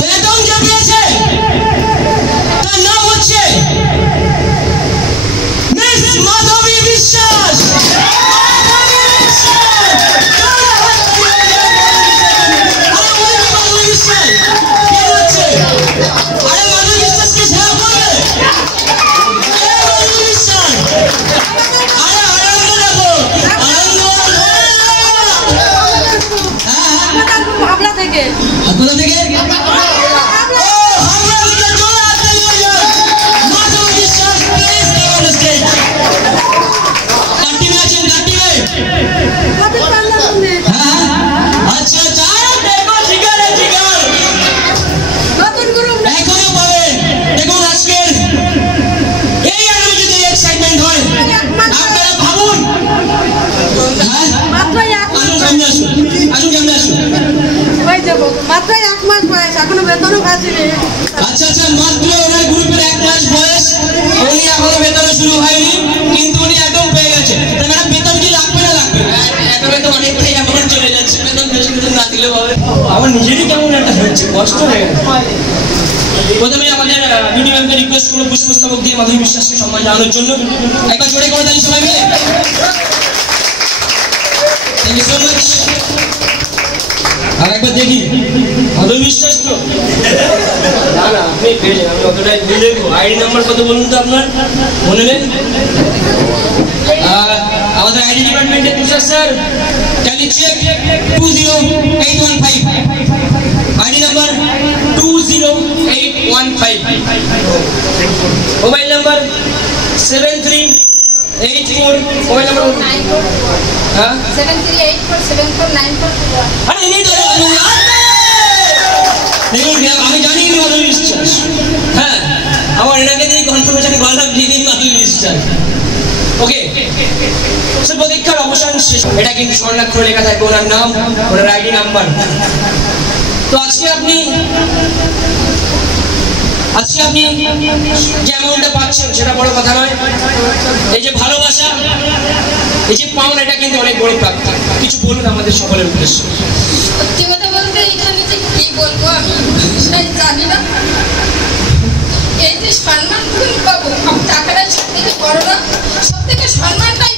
বেতন যে পেয়েছে তার নাম হচ্ছে মিস মাধবী বিশ্বাস। মাত্র 1 মাস বয়স, এখনো বেতনও পাচ্ছিনি। আচ্ছা আচ্ছা, মাত্র ওনার গ্রুপের 1 মাস বয়স, উনি এখনো বেতন শুরু হয়নি, কিন্তু উনি একদম পেয়ে গেছে। তার মানে বেতন কি লাগবে না লাগবে? একেবারে তো অনেকটাই অ্যামাউন্ট চলে যাচ্ছে, বেতন বেশি বেতন না দিলে হবে। আমার নিজেরই কেমন একটা হচ্ছে, কষ্ট হয়ে গেছে। প্রথমে আমাদের বিনি ম্যামকে রিকোয়েস্ট করবো পুষ্পস্তবক দিয়ে মাধবী বিশ্বাসকে সম্মান জানানোর জন্য। একবার জোরে করে তালি সবাই মিলে। Thank you so much. আর একবার দেখি মাধবী বিশ্বাস তো না না, আপনি পেয়ে যাবেন, আমি অতটাই ভুল দেখবো। আইডি নাম্বার কত বলুন তো আপনার, মনে নেই? আমাদের আইডি ডিপার্টমেন্টের Tushar sir, tally check 20815, ID number 20815, mobile number 7384, mobile number 73847494। আমি জানি মাধবী বিশ্বাস। হ্যাঁ, আমার এনাকে দিয়ে কনফার্মেশন করলাম, যিনি মাধবী বিশ্বাস। ওকে, প্রতীক্ষার অবসান শেষ। এটা কিন্তু স্বর্ণাক্ষরে লেখা থাকবে ওনার নাম, ওনার আইডি নাম্বার। তো আজকে আপনি যে অ্যামাউন্টটা পাচ্ছেন সেটা বড় কথা নয়। এই যে ভালোবাসা, এই যে পাওনা, এটা কিন্তু অনেক বড় প্রাপ্তি। কিছু বলুন আমাদের সকলের উদ্দেশ্যে। সত্যি কথা বলতে এখানে যে কি বলবো আমি জানি না। এই যে সম্মান পাবো, টাকাটা সব থেকে বড় না, সব থেকে সম্মানটাই